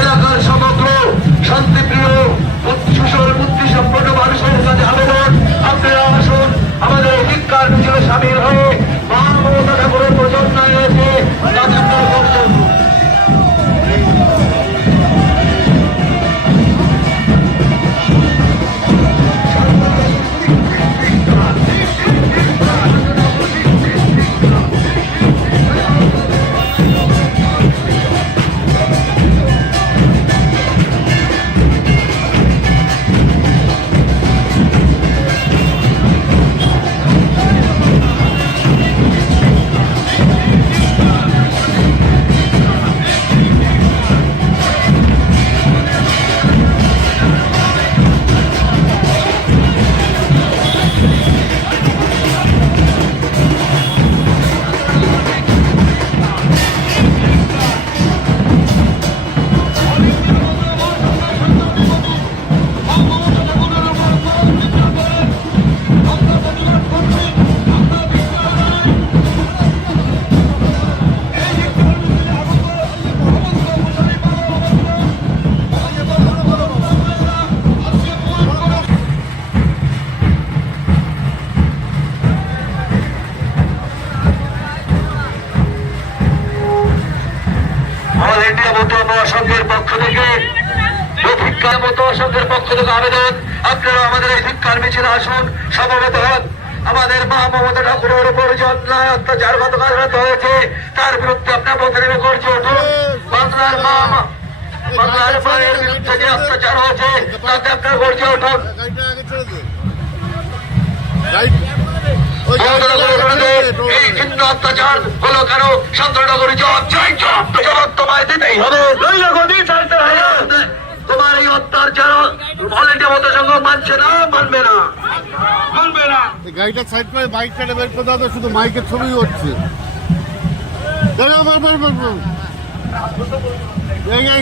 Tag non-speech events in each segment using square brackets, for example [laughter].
এলাকার সমগ্র শান্তিপ্রিয় সুশল বুদ্ধি সম্পন্ন মানুষের কাছে আবেদন সংঘের আবেদন। আপনারা আমাদের এই ভিক্ষার মিছিলে আসুন, সমবেত হন। আমাদের মা মমতা ঠাকুরের উপর যে অন্যায় অত্যাচার গতকাল রাতে হয়েছে, তার বিরুদ্ধে আপনার প্রতিনিধি করছে। উঠুন বাংলার মা, বাংলার মায়ের বিরুদ্ধে যে অত্যাচার হয়েছে, তাতে আপনার করছে, উঠুন। এই হিন্দু অত্যাচার হলো কেন? চন্দ্রনগরী জবাব চাই, জবাব জবাব তোমায় দিতেই হবে। তোমার এই অত্যাচার ইন্ডিয়া মতো সংঘ মানছে না, মানবে না। মানবে না। গাড়িটা সাইড করে বাইকটা বের করে দাও শুধু মাইকের ছবি হচ্ছে।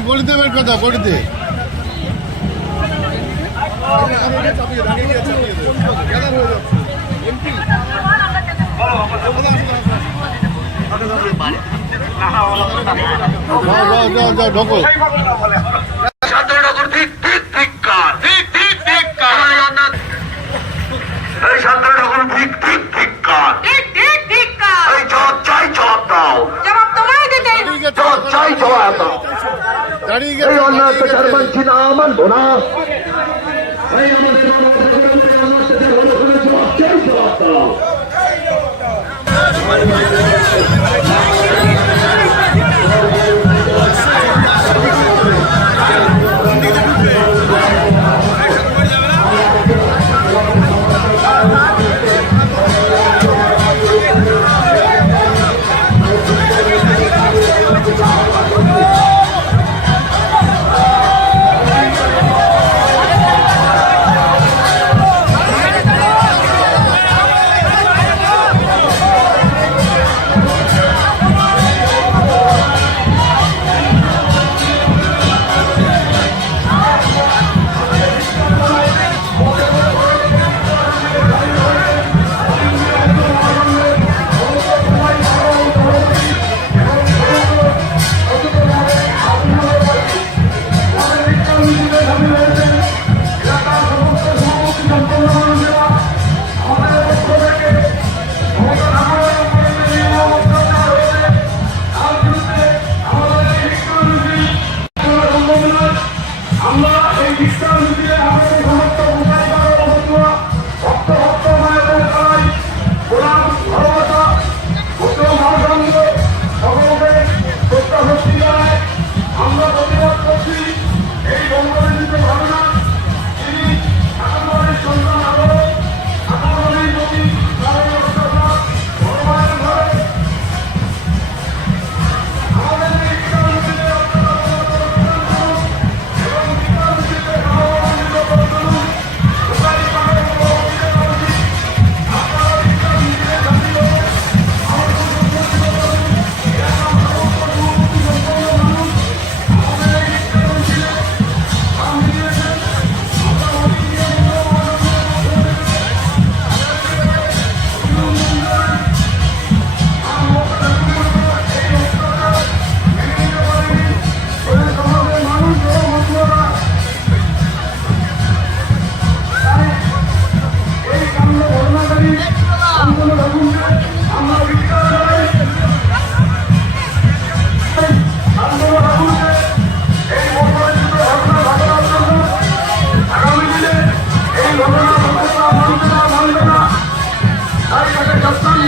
গলিতে বের কথা গলিতে। ঢোকো শান্তনগর ঠিক ঠিক ঠিক কার ঠিক ঠিক ঠিক কার এই শান্তনগর ঠিক ঠিক ঠিক কার ঠিক ঠিক ঠিক কাজ এই জবাব চাই জবাব দাও জবাব তোমায় দিতে দাঁড়িয়ে গেছে জবাব চাই জবাব দাও দাঁড়িয়ে এই অন্যায় অত্যাচার। মানছি না মানবো না জবাব দাও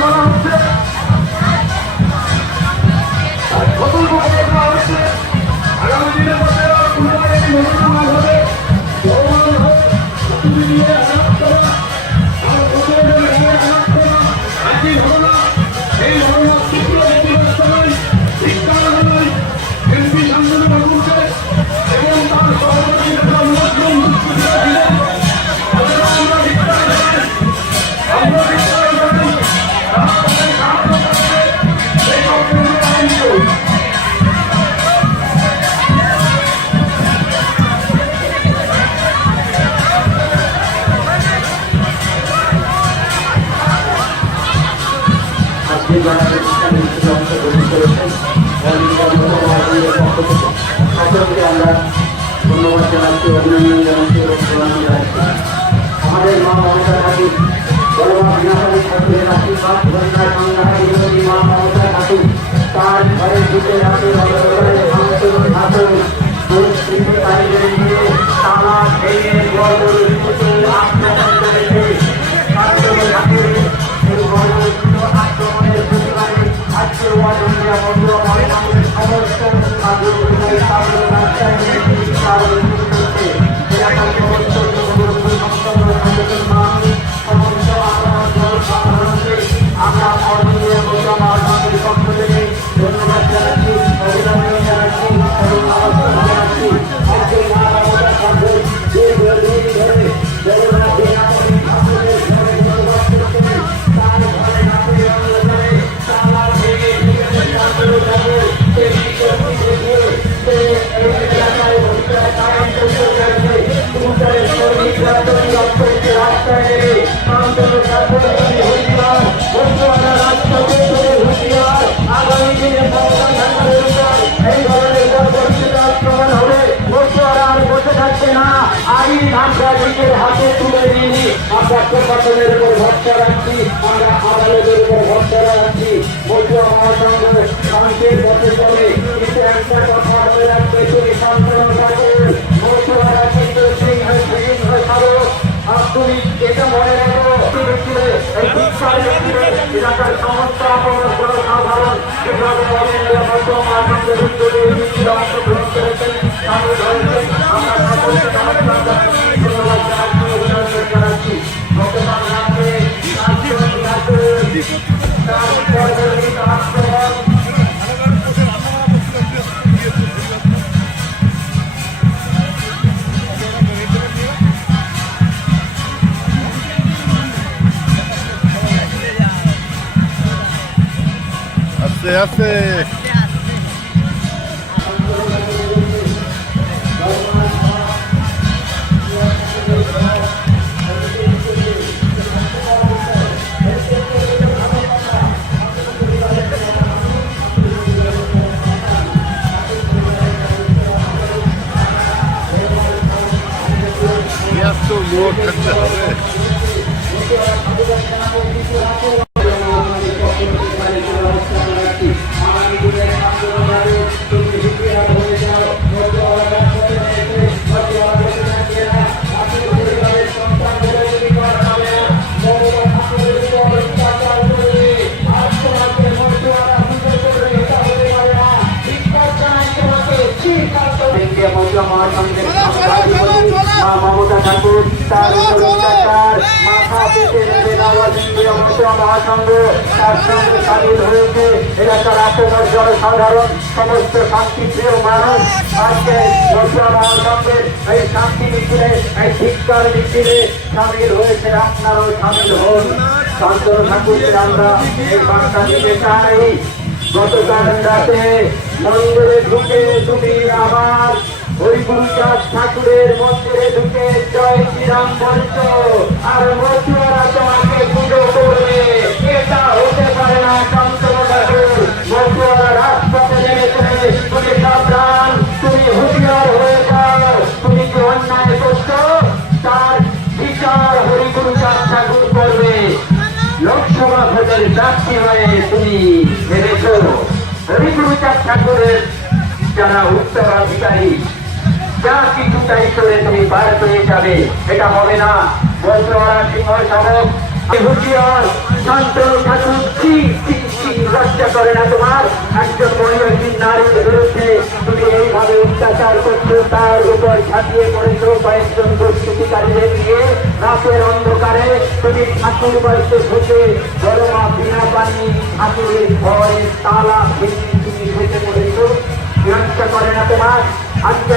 아 প্রশাসনের উপর ভরসা রাখছি, আমরা আদালতের উপর ভরসা রাখছি। বর্তমান মহাসংঘ শান্তির পথে চলে, কিন্তু একটা কথা মনে রাখবে তুমি শান্তনু ঠাকুর কিন্তু সিংহ সিংহ স্মারক আর তুমি এটা মনে রাখো এলাকার সমস্ত আপনার কোনো সাধারণ। যেভাবে অনেক বর্তমান আমাদের উদ্যোগে এই মিছিলে অংশগ্রহণ করেছেন। আমরা সকলকে নমস্কার জানাচ্ছি। ধন্যবাদ জানাচ্ছি অভিনন্দন জানাচ্ছি গতকাল রাতে রাষ্ট্রপতি ঠাকুর তার পরবর্তী আক্রমণ আস্তে আস্তে হবে [laughs] [laughs] তার মাথা পেতে নেবে নবাজিন্দীয় মতুয়া মহাসংঘ তার সঙ্গে সামিল হয়েছে সমস্ত শান্তিপ্রিয় মানুষ। আজকে মতুয়া মহাসংঘের এই শান্তি মিছিলে, এই শিক্ষার মিছিলে সামিল হয়েছে আপনারও সামিল হন। শান্তনু ঠাকুরকে আমরা এই বার্তা দিতে চাই। গতকাল রাতে মন্দিরে ঢুকে তুমি আবার হরিগুরু চাঁদ ঠাকুরের মন্দিরে ঢুকে তার বিচার হরিগুরু ঠাকুর করবে। লোকসভা ভোটের প্রার্থী হয়ে তুমি ভেবেছ হরিগুরু চাঁদ ঠাকুরের যারা উত্তরাধিকারী যা কিছু চাই করে তুমি পার পেয়ে যাবে। এটা হবে না। বর্তমান সিংহ শাসক হুঁশিয়ার শান্তনু ঠাকুর, কি কি কি লজ্জা করে না তোমার? একজন মহিলাহীন নারীর বিরুদ্ধে তুমি এইভাবে অত্যাচার করছ, তার উপর ঝাঁপিয়ে পড়েছো কয়েকজন প্রস্তুতিকারীদের নিয়ে। রাতের অন্ধকারে তুমি ঠাকুর বাড়িতে ঢুকে বড় মা বিনা পানি ঠাকুরের ভয় তালা তুমি ঢুকে করে না তোমার? আজকে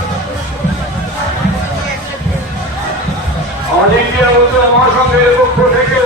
অল ইন্ডিয়া সঙ্গে মহাসংঘের পক্ষ থেকে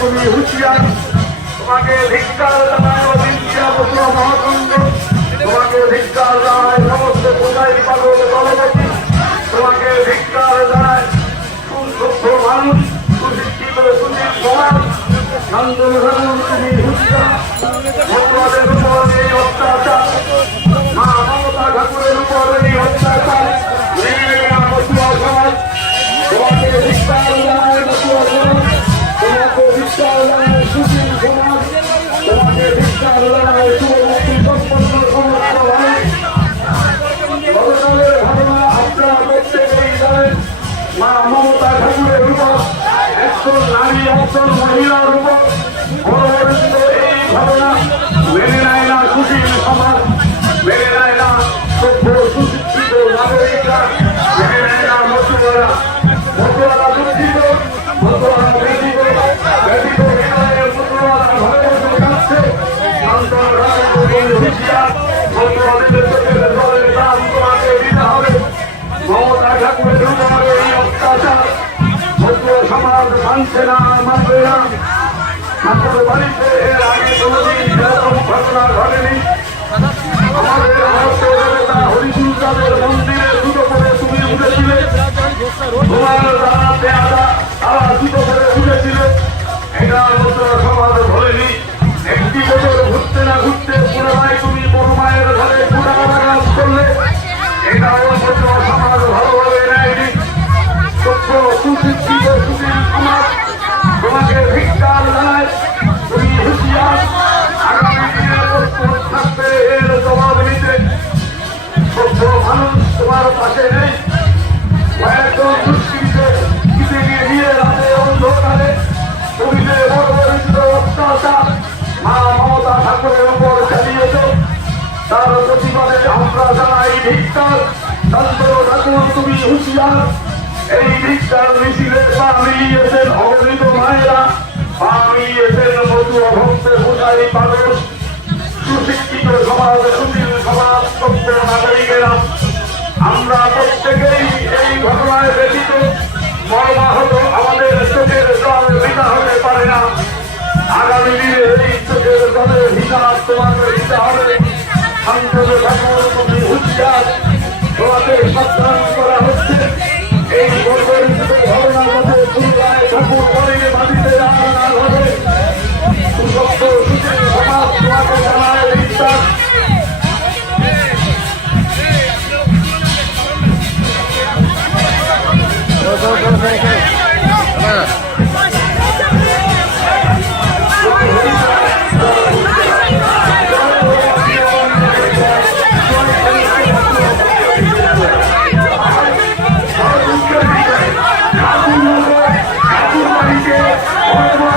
তুমি হুঁশিয়ার। তোমাকে ধিক্কার জানায় অদিন্দিয়া বসুয়া মহাসংঘ তোমাকে ধিক্কার জানায় সমস্ত কোথায় পাগল দলপতি। তোমাকে ধিক্কার জানায় সুসভ্য মানুষ, সুশিক্ষিত সুশীল সমাজ। শান্তনু মানবে না বাড়িতে এর আগে কোনোদিন আমাদের তুমি উঠেছিলে তোমার এটা মতুয়া সমাজ ধরেনি একটি ঘুরতে না ঘুরতে পুনরায় তুমি বড় মায়ের ঘরে পুনরাঘাত করলে মতুয়া সমাজ ভালোভাবে মানুষ নেই কয়েকজন দুষ্কৃতকে কিনে নিয়ে নিয়ে রাতে অন্ধকারে যে বর্বরিত অত্যাচার মা মমতা ঠাকুরের উপর চালিয়েছ তার প্রতিবাদে আমরা জানাই ভিক্ষার চন্দ্র ঠাকুর তুমি হুঁশিয়ার এই ভিক্ষার মিছিলে পা মিলিয়েছেন অবনীত মায়েরা পা মিলিয়েছেন মতুয়া ভক্তের পূজারী পাগল সুশিক্ষিত সমাজ সুশীল সমাজ সভ্য নাগরিকেরা আমরা প্রত্যেকেই এই ঘটনায় ব্যতীত মর্মাহত আমাদের চোখের জল ভিটা হতে পারে না আগামী দিনে এই চোখের জলের হিসাব তোমাকে দিতে হবে শান্তনু ঠাকুর তুমি হুঁশিয়ার সাবধান করা হচ্ছে এই বর্বরিত ঘটনার মধ্যে পুনরায় ঠাকুর বাড়িতে বাড়িতে রাখা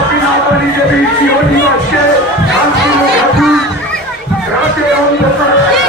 বিনামণি দেবীর রাতে অন্ধকার।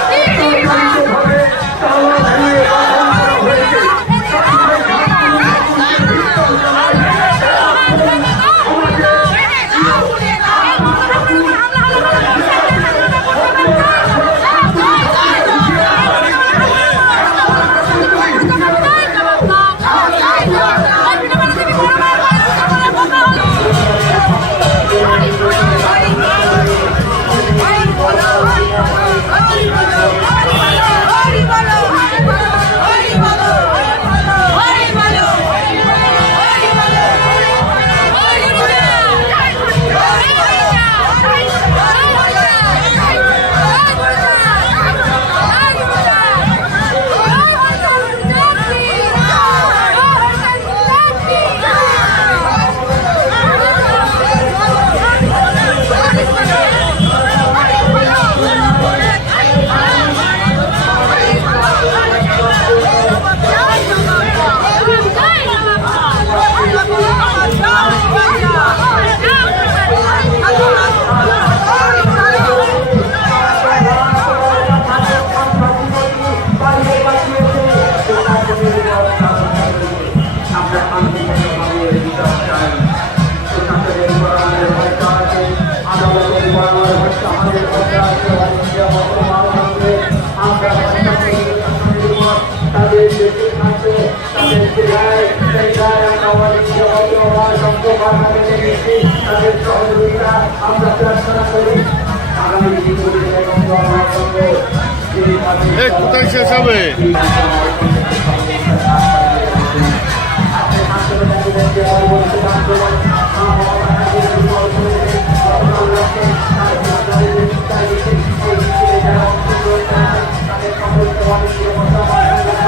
কোথায় শেষ হবে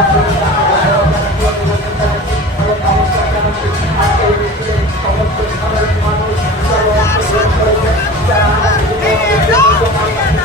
Thank you. No!